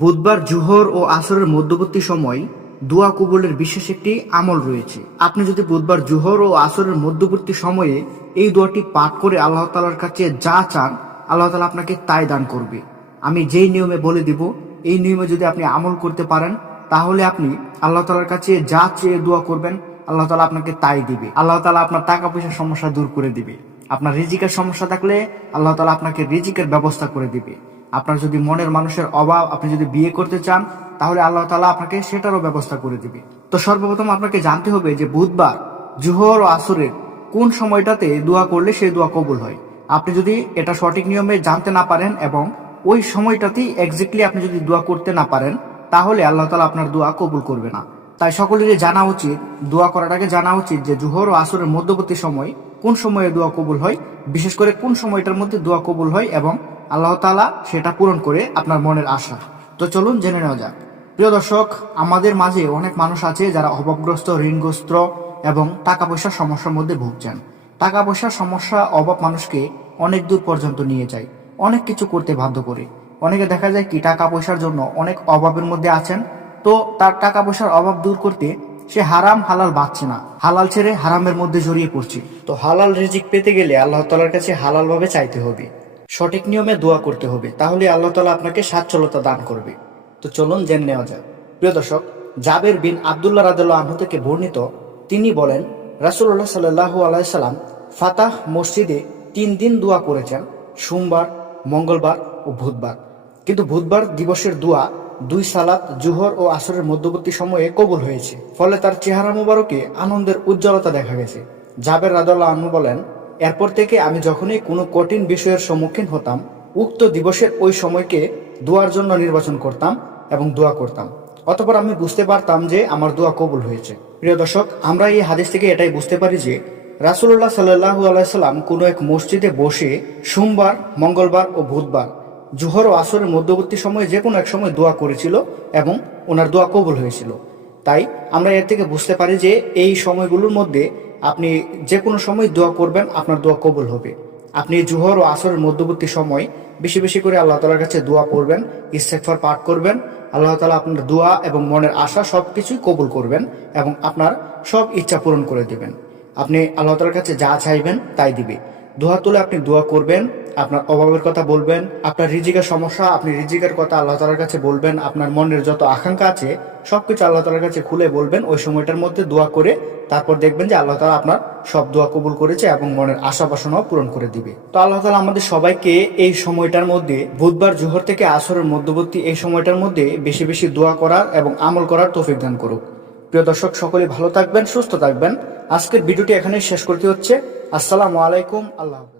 বুধবার জোহর ও আসরের মধ্যবর্তী সময় দোয়া কবুলের বিশেষ একটি আমল রয়েছে। আপনি যদি বুধবার জোহর ও আসরের মধ্যবর্তী সময়ে এই দোয়াটি পাঠ করে আল্লাহ তাআলার কাছে যা চান, আল্লাহ তাআলা আপনাকে তাই দান করবে। আমি যেই নিয়মে বলে দিব, এই নিয়মে যদি আপনি আমল করতে পারেন, তাহলে আপনি আল্লাহ তাআলার কাছে যা চেয়ে দোয়া করবেন, আল্লাহ তাআলা আপনাকে তাই দিবে। আল্লাহ তাআলা আপনার টাকা পয়সার সমস্যা দূর করে দিবে। আপনার রিজিকের সমস্যা থাকলে আল্লাহ তাআলা আপনাকে রিজিকের ব্যবস্থা করে দিবে। আপনার যদি মনের মানুষের অভাব, আপনি যদি বিয়ে করতে চান, তাহলে আল্লাহ তাআলা আপনাকে সেটারও ব্যবস্থা করে দিবে। তো সর্বপ্রথম আপনাকে জানতে হবে যে বুধবার জোহর ও আসরের কোন সময়টাতে দোয়া করলে সেই দোয়া কবুল হয়। আপনি যদি এটা সঠিক নিয়মে জানতে না পারেন এবং ওই সময়টাতেই এক্স্যাক্টলি আপনি যদি দোয়া করতে না পারেন, তাহলে আল্লাহ তাআলা আপনার দোয়া কবুল করবে না। তাই সকলেরই জানা উচিত, দোয়া করার আগে জানা উচিত যে জোহর ও আসরের মধ্যবর্তী সময় কোন সময়ে দোয়া কবুল হয়, বিশেষ করে কোন সময়টার মধ্যে দোয়া কবুল হয় এবং আল্লাহ তাআলা সেটা পূরণ করে আপনার মনের আশা। তো চলুন জেনে নেওয়া যাক। প্রিয় দর্শক, আমাদের মাঝে অনেক মানুষ আছে যারা অভাবগ্রস্ত, ঋণগ্রস্ত এবং টাকা পয়সার সমস্যার মধ্যে ভুগছেন। টাকা পয়সার সমস্যা, অভাব মানুষকে অনেক দূর পর্যন্ত নিয়ে যায়, অনেক কিছু করতে বাধ্য করে। অনেকে দেখা যায় কি টাকা পয়সার জন্য অনেক অভাবের মধ্যে আছেন, তো তার টাকা পয়সার অভাব দূর করতে সে হারাম হালাল বাঁচছে না, হালাল ছেড়ে হারামের মধ্যে জড়িয়ে পড়ছে। তো হালাল রিজিক পেতে গেলে আল্লাহ তাআলার কাছে হালাল ভাবে চাইতে হবে, সঠিক নিয়মে দোয়া করতে হবে, তাহলে আল্লাহ তাআলা আপনাকে সচ্ছলতা দান করবে। তো চলুন জেনে নেওয়া যায়। প্রিয় দর্শক, জাবের বিন আব্দুল্লাহ রাদিয়াল্লাহু আনহু থেকে বর্ণিত, তিনি বলেন রাসূলুল্লাহ সাল্লাল্লাহু আলাইহি সাল্লাম ফাতাহ মসজিদে 3 দিন দোয়া করেছেন, সোমবার, মঙ্গলবার ও বুধবার। কিন্তু বুধবার দিবসের দোয়া 2 সালাত জোহর ও আসরের মধ্যবর্তী সময়ে কবুল হয়েছে। ফলে তার চেহারা মুবারকে আনন্দের উজ্জ্বলতা দেখা গেছে। জাবের রাদিয়াল্লাহু আনহু বলেন, এরপর থেকে আমি যখনই কোনো কঠিন বিষয়ের সম্মুখীন হতাম, উক্ত দিবসের ওই সময়কে দোয়ার জন্য নির্বাচন করতাম এবং দোয়া করতাম। অতঃপর আমি বুঝতে পারতাম যে আমার দোয়া কবুল হয়েছে। প্রিয় দর্শক, আমরা এই হাদিস থেকে এটাই বুঝতে পারি যে রাসূলুল্লাহ সাল্লাল্লাহু আলাইহি সাল্লাম কোনো এক মসজিদে বসে সোমবার, মঙ্গলবার ও বুধবার জোহর ও আসরের মধ্যবর্তী সময়ে যে কোনো এক সময় দোয়া করেছিল এবং ওনার দোয়া কবুল হয়েছিল। তাই আমরা এর থেকে বুঝতে পারি যে এই সময়গুলোর মধ্যে আপনি যে কোনো সময় দোয়া করবেন, আপনার দোয়া কবুল হবে। আপনি জোহর ও আসরের মধ্যবর্তী সময় বেশি বেশি করে আল্লাহ তাআলার কাছে দোয়া পড়বেন, ইস্তেগফার পাঠ করবেন। আল্লাহ তাআলা আপনার দোয়া এবং মনের আশা সবকিছুই কবুল করবেন এবং আপনার সব ইচ্ছা পূরণ করে দেবেন। আপনি আল্লাহ তাআলার কাছে যা চাইবেন তাই দিবে। দোয়া তুলে আপনি দোয়া করবেন, আপনার অভাবের কথা বলবেন, আপনার রিজিকের সমস্যা, আপনি রিজিকের কথা আল্লাহ তাআলার কাছে বলবেন, আপনার মনের যত আকাঙ্ক্ষা আছে সবকিছু আল্লাহ তাআলার কাছে খুলে বলবেন। ওই সময়টার মধ্যে দোয়া করে তারপর দেখবেন যে আল্লাহ তাআলা আপনার সব দোয়া কবুল করেছে এবং মনের আশা বাসনাও পূরণ করে দিবে। তো আল্লাহ তাআলা আমাদের সবাইকে এই সময়টার মধ্যে, বুধবার জোহর থেকে আসরের মধ্যবর্তী এই সময়টার মধ্যে বেশি বেশি দোয়া করার এবং আমল করার তৌফিক দান করুক। প্রিয় দর্শক, সকলে ভালো থাকবেন, সুস্থ থাকবেন। আজকের ভিডিওটি এখানেই শেষ করতে হচ্ছে। আসসালামু আলাইকুম, আল্লাহ হাফেজ।